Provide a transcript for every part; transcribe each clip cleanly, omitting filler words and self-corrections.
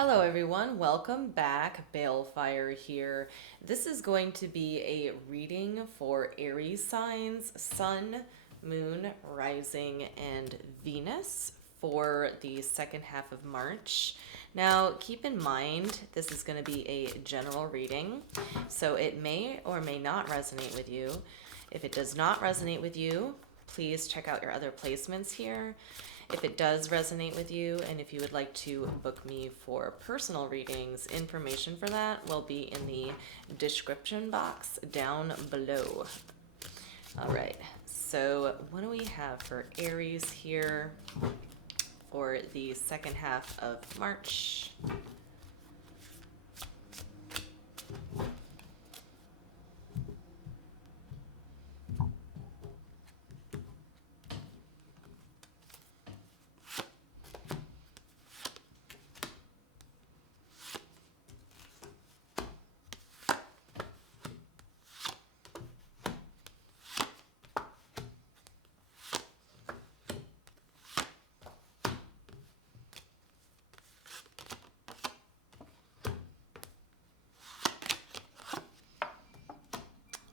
Hello everyone, welcome back. Balefire here. This is going to be a reading for Aries signs, Sun, Moon, Rising, and Venus for the second half of March. Now, keep in mind, this is going to be a general reading, so it may or may not resonate with you. If it does not resonate with you, please check out your other placements here. If it does resonate with you and if you would like to book me for personal readings, information for that will be in the description box down below. All right, so what do we have for Aries here for the second half of March?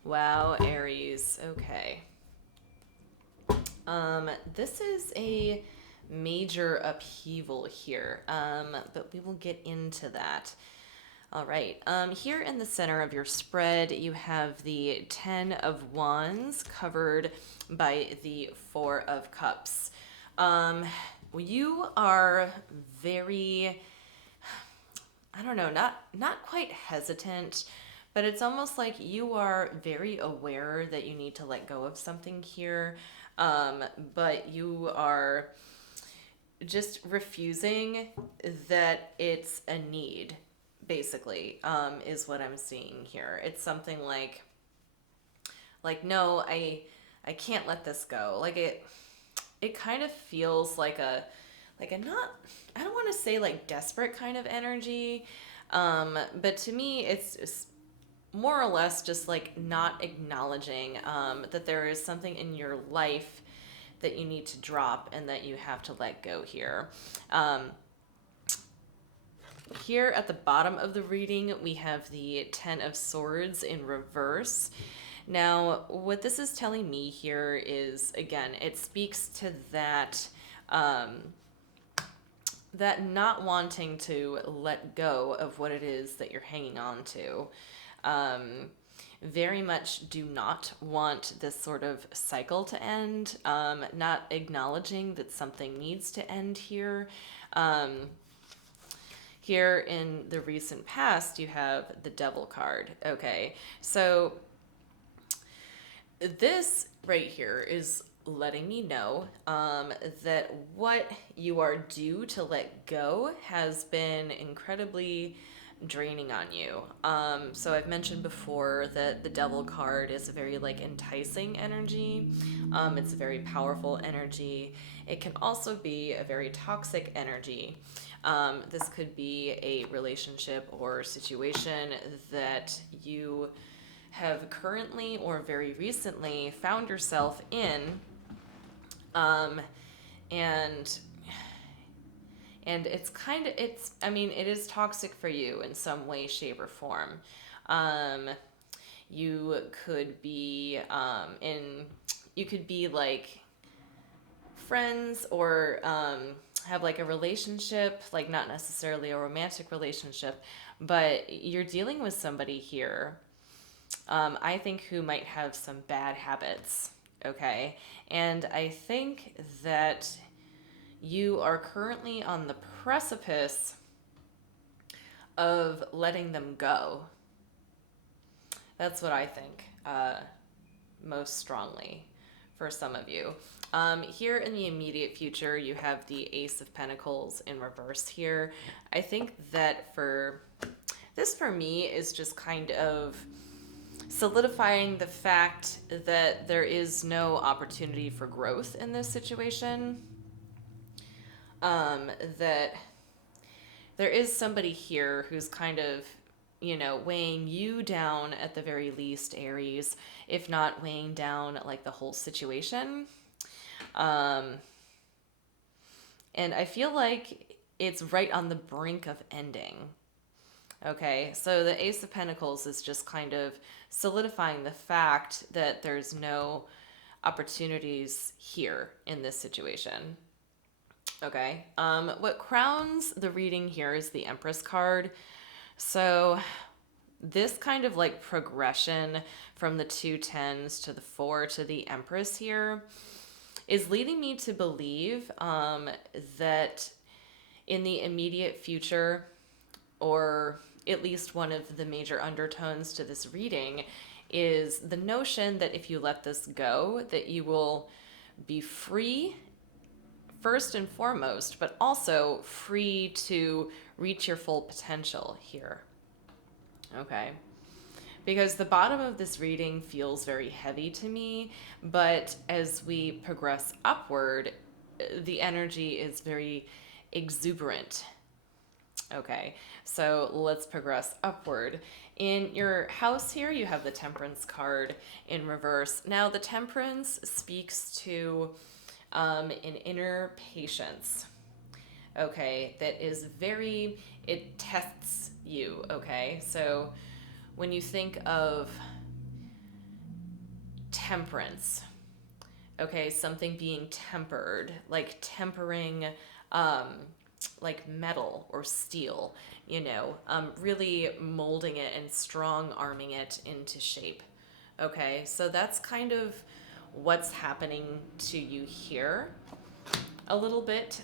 Wow, Aries. Okay. This is a major upheaval here, but we will get into that. All right. Here in the center of your spread, you have the Ten of Wands covered by the Four of Cups. You are very, I don't know, not quite hesitant, but it's almost like you are very aware that you need to let go of something here, but you are just refusing that it's a need, basically, is what I'm seeing here. It's something like no, I can't let this go. Like it kind of feels like a not, I don't want to say like desperate kind of energy, but to me it's more or less just like not acknowledging that there is something in your life that you need to drop and that you have to let go here. Here at the bottom of the reading, we have the Ten of Swords in reverse. Now, what this is telling me here is, again, it speaks to that that not wanting to let go of what it is that you're hanging on to. Very much do not want this sort of cycle to end, not acknowledging that something needs to end here. Here in the recent past, you have the Devil card. Okay, so this right here is letting me know that what you are due to let go has been incredibly draining on you. So I've mentioned before that the Devil card is a very like enticing energy. It's a very powerful energy. It can also be a very toxic energy. This could be a relationship or situation that you have currently or very recently found yourself in, and it's kind of, it's, I mean, it is toxic for you in some way, shape, or form. You could be you could be like friends or have like a relationship, like not necessarily a romantic relationship, but you're dealing with somebody here, I think, who might have some bad habits, okay? And I think that you are currently on the precipice of letting them go. That's what I think, most strongly for some of you. Here in the immediate future, you have the Ace of Pentacles in reverse here. I think that for me is just kind of solidifying the fact that there is no opportunity for growth in this situation. That there is somebody here who's kind of, weighing you down at the very least, Aries, if not weighing down like the whole situation. And I feel like it's right on the brink of ending. Okay, so the Ace of Pentacles is just kind of solidifying the fact that there's no opportunities here in this situation. Okay, what crowns the reading here is the Empress card. So this kind of like progression from the 2 10s to the 4 to the Empress here is leading me to believe that in the immediate future, or at least one of the major undertones to this reading, is the notion that if you let this go, that you will be free first and foremost, but also free to reach your full potential here. Okay. Because the bottom of this reading feels very heavy to me, but as we progress upward, the energy is very exuberant. Okay, so let's progress upward. In your house here, you have the Temperance card in reverse. Now, the Temperance speaks to an inner patience, okay, that is very, it tests you, okay? So when you think of temperance, okay, something being tempered, like tempering, um, like metal or steel, really molding it and strong arming it into shape. Okay, so that's kind of what's happening to you here a little bit.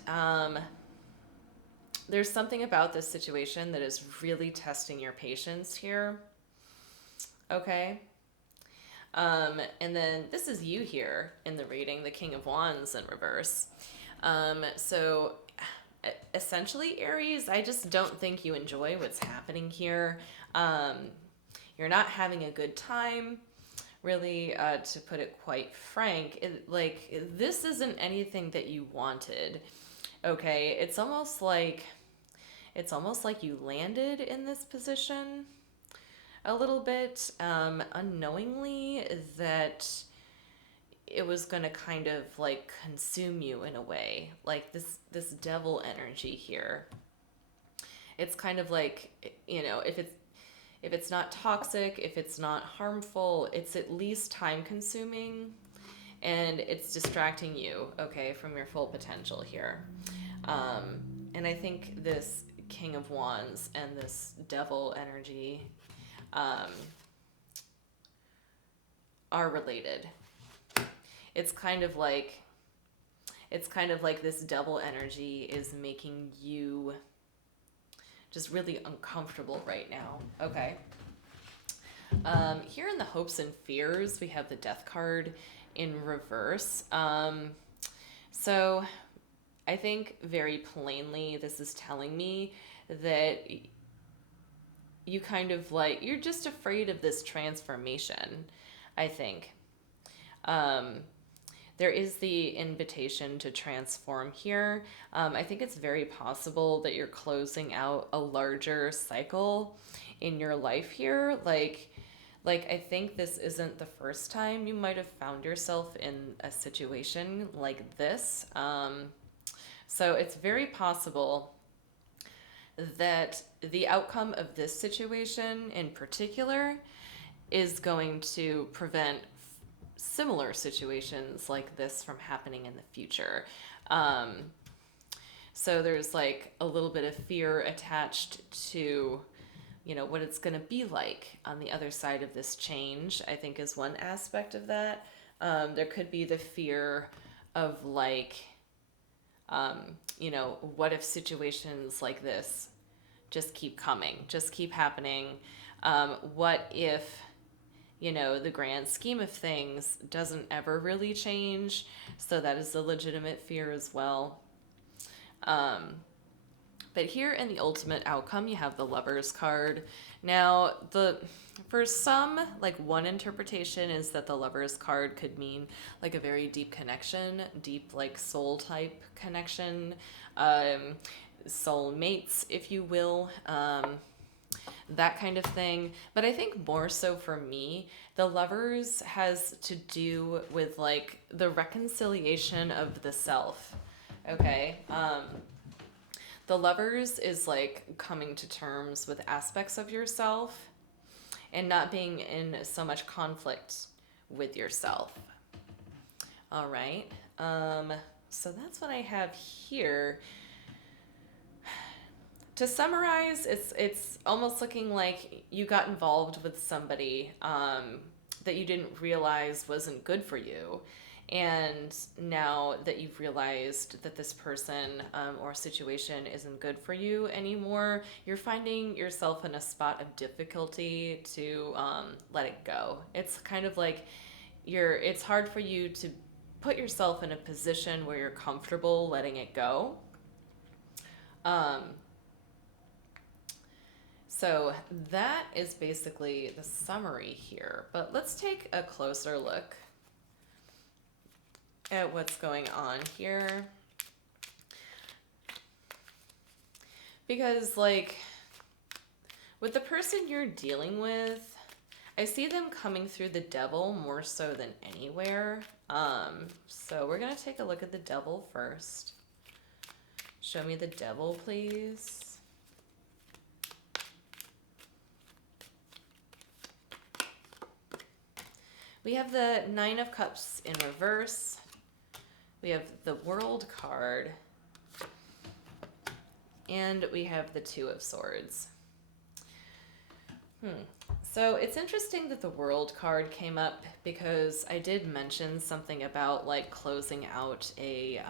There's something about this situation that is really testing your patience here. Okay. And then this is you here in the reading, the King of Wands in reverse. So essentially, Aries, I just don't think you enjoy what's happening here. You're not having a good time, really, to put it quite frank. This isn't anything that you wanted. Okay, it's almost like you landed in this position a little bit unknowingly, that it was going to kind of like consume you in a way, like this devil energy here. It's kind of like, if it's not toxic, if it's not harmful, it's at least time consuming, and it's distracting you, okay, from your full potential here. And I think this King of Wands and this devil energy are related. It's kind of like this devil energy is making you just really uncomfortable right now. Okay. Here in the hopes and fears, we have the Death card in reverse. So I think very plainly this is telling me that you kind of you're just afraid of this transformation, I think. There is the invitation to transform here. I think it's very possible that you're closing out a larger cycle in your life here. Like I think this isn't the first time you might have found yourself in a situation like this. So it's very possible that the outcome of this situation in particular is going to prevent similar situations like this from happening in the future. So there's like a little bit of fear attached to, what it's going to be like on the other side of this change, I think is one aspect of that. There could be the fear of what if situations like this just keep coming, just keep happening? What if, the grand scheme of things doesn't ever really change? So that is a legitimate fear as well. But here in the ultimate outcome, you have the Lovers card. Now, for some, one interpretation is that the Lovers card could mean like a very deep connection, deep soul type connection, soul mates, if you will, that kind of thing. But I think more so for me, the Lovers has to do with the reconciliation of the self. Okay. The The Lovers is like coming to terms with aspects of yourself and not being in so much conflict with yourself. All right. So that's what I have here. To summarize, it's almost looking like you got involved with somebody that you didn't realize wasn't good for you. And now that you've realized that this person or situation isn't good for you anymore, you're finding yourself in a spot of difficulty to let it go. It's kind of like it's hard for you to put yourself in a position where you're comfortable letting it go. So that is basically the summary here. But let's take a closer look at what's going on here. Because, like, with the person you're dealing with, I see them coming through the devil more so than anywhere. So we're going to take a look at the devil first. Show me the devil, please. We have the Nine of Cups in reverse. We have the World card. And we have the Two of Swords. So it's interesting that the World card came up because I did mention something about like closing out a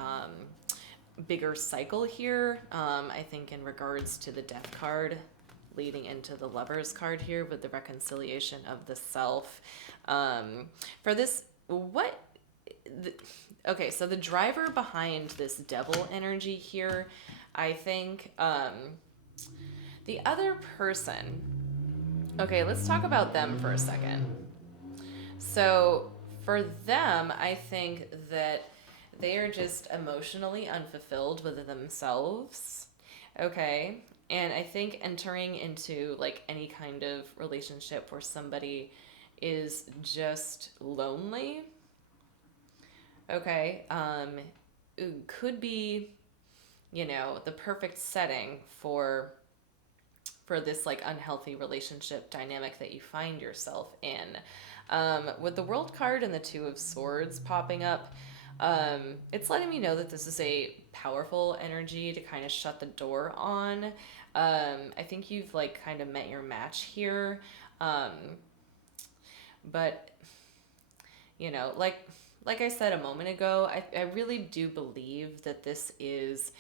bigger cycle here. I think in regards to the Death card leading into the Lovers card here with the reconciliation of the self. For this, okay, so the driver behind this devil energy here, I think the other person, okay, let's talk about them for a second. So for them, I think that they are just emotionally unfulfilled with themselves, okay? And I think entering into like any kind of relationship where somebody is just lonely, okay, it could be, you know, the perfect setting for this like unhealthy relationship dynamic that you find yourself in. With the World card and the Two of Swords popping up, it's letting me know that this is a powerful energy to kind of shut the door on. I think you've like kind of met your match here. But, you know, like I said a moment ago, I really do believe that this is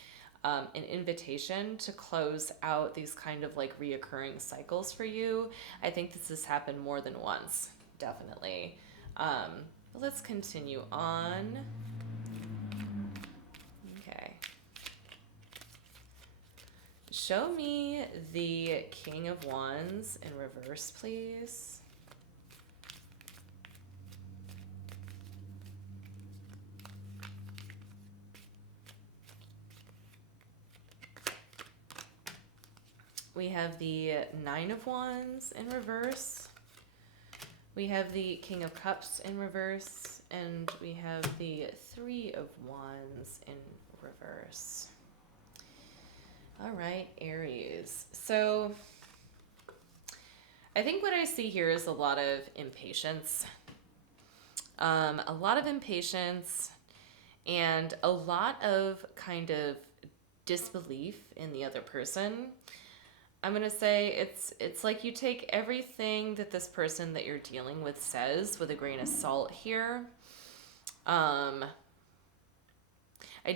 an invitation to close out these kind of like reoccurring cycles for you. I think this has happened more than once, definitely. But let's continue on. Okay. Show me the King of Wands in reverse, please. We have the Nine of Wands in reverse. We have the King of Cups in reverse. And we have the Three of Wands in reverse. All right, Aries. So I think what I see here is a lot of impatience. A lot of impatience and a lot of kind of disbelief in the other person. I'm going to say it's like you take everything that this person that you're dealing with says with a grain of salt here. I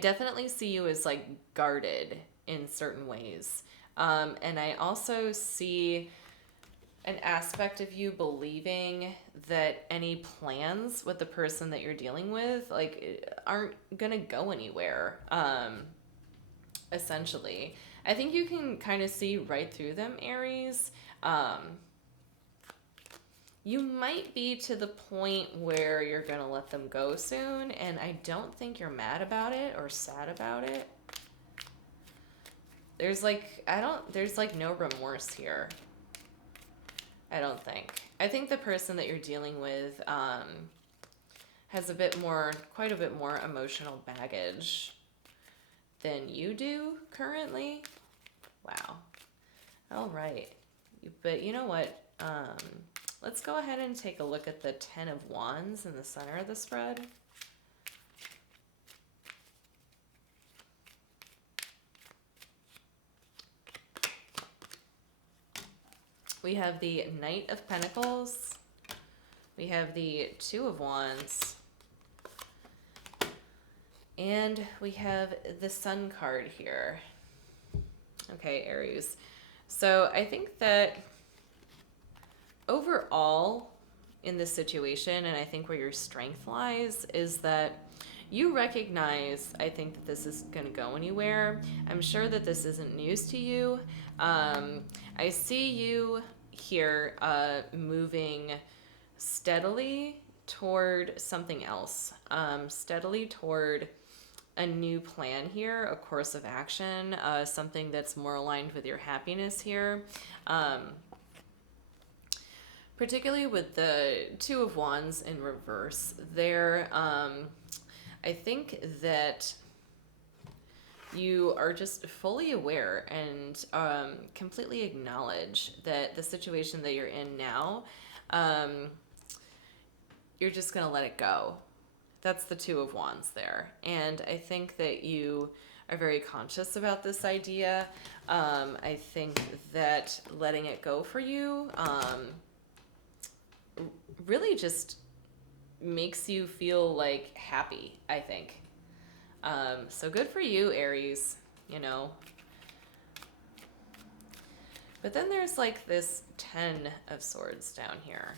definitely see you as like guarded in certain ways. And I also see an aspect of you believing that any plans with the person that you're dealing with like aren't going to go anywhere. Essentially. I think you can kind of see right through them, Aries. You might be to the point where you're going to let them go soon, and I don't think you're mad about it or sad about it. There's like no remorse here. I don't think. I think the person that you're dealing with has quite a bit more emotional baggage than you do currently. Wow. All right. But you know what? Let's go ahead and take a look at the Ten of Wands in the center of the spread. We have the Knight of Pentacles. We have the Two of Wands. And we have the Sun card here. Okay, Aries. So I think that overall in this situation, and I think where your strength lies, is that you recognize, I think, that this is going to go anywhere. I'm sure that this isn't news to you. I see you here moving steadily toward something else, steadily toward a new plan here, a course of action, something that's more aligned with your happiness here. Particularly with the Two of Wands in reverse there, I think that you are just fully aware and completely acknowledge that the situation that you're in now, you're just going to let it go. That's the Two of Wands there. And I think that you are very conscious about this idea. I think that letting it go for you really just makes you feel like happy, I think. So good for you, Aries, you know. But then there's like this 10 of Swords down here.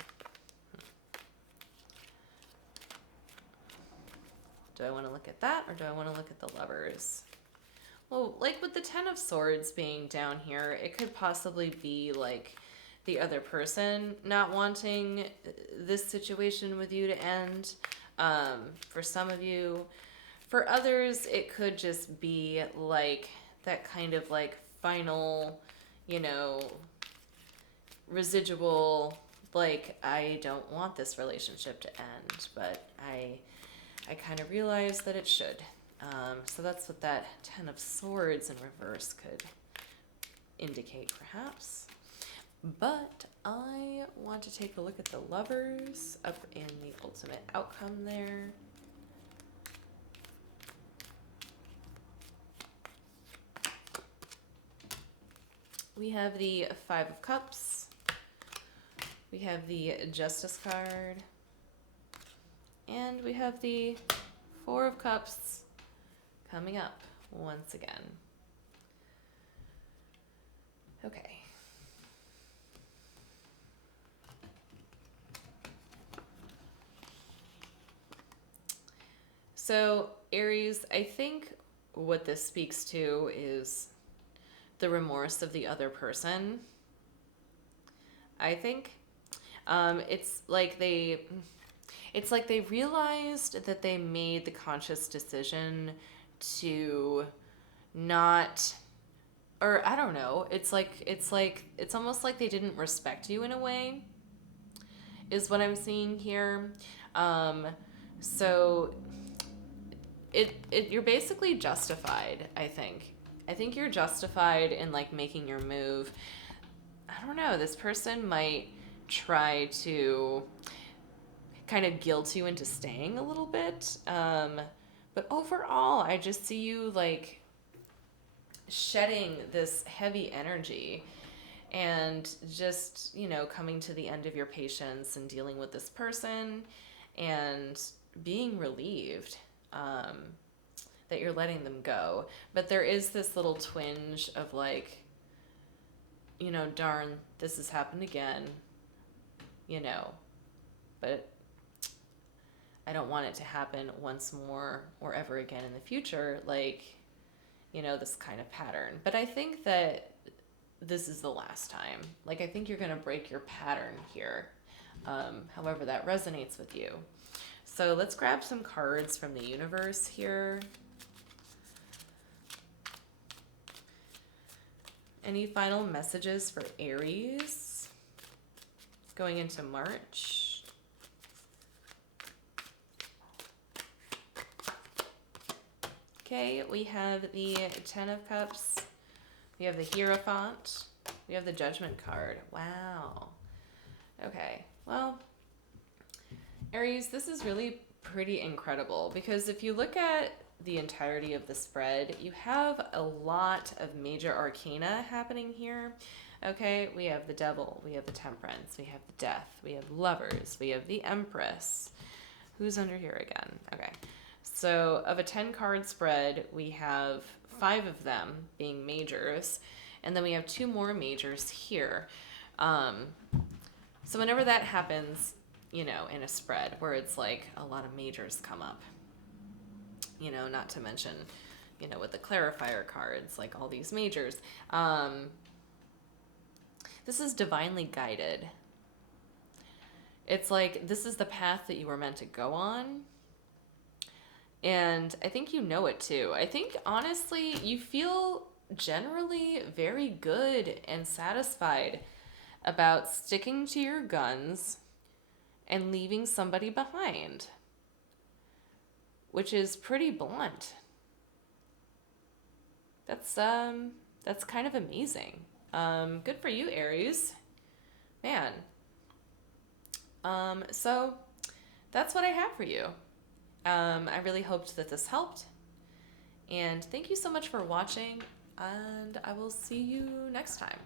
Do I want to look at that, or do I want to look at the Lovers? Well, like with the 10 of Swords being down here, it could possibly be like the other person not wanting this situation with you to end. For some of you. For others, it could just be like that kind of like final, you know, residual, like, I don't want this relationship to end, but I kind of realized that it should. So that's what that 10 of Swords in reverse could indicate, perhaps. But I want to take a look at the Lovers up in the ultimate outcome there. We have the Five of Cups. We have the Justice card. And we have the Four of Cups coming up once again. Okay. So, Aries, I think what this speaks to is the remorse of the other person. I think it's like they realized that they made the conscious decision to not, or I don't know, it's almost like they didn't respect you in a way, is what I'm seeing here. So you're basically justified, I think. I think you're justified in like making your move. I don't know, this person might try to kind of guilt you into staying a little bit. But overall, I just see you like shedding this heavy energy and just, you know, coming to the end of your patience and dealing with this person and being relieved that you're letting them go. But there is this little twinge of like, you know, darn, this has happened again, you know, but I don't want it to happen once more or ever again in the future, like, you know, this kind of pattern. But I think that this is the last time. Like, I think you're going to break your pattern here, however that resonates with you. So let's grab some cards from the universe here. Any final messages for Aries going into March? Okay, we have the 10 of Cups We have the Hierophant. We have the Judgment card. Wow. Okay, well, Aries, this is really pretty incredible because if you look at the entirety of the spread, you have a lot of major arcana happening here. Okay, we have the Devil, we have the Temperance, we have the Death, we have Lovers, we have the Empress. Who's under here again? Okay, so of a 10 card spread, we have 5 of them being majors, and then we have 2 more majors here. So whenever that happens, you know, in a spread where it's like a lot of majors come up, you know, not to mention, you know, with the clarifier cards, like all these majors, this is divinely guided. It's like, this is the path that you were meant to go on. And I think you know it too. I think, honestly, you feel generally very good and satisfied about sticking to your guns and leaving somebody behind, which is pretty blunt. That's kind of amazing. Good for you, Aries. Man. So that's what I have for you. I really hoped that this helped. And thank you so much for watching, and I will see you next time.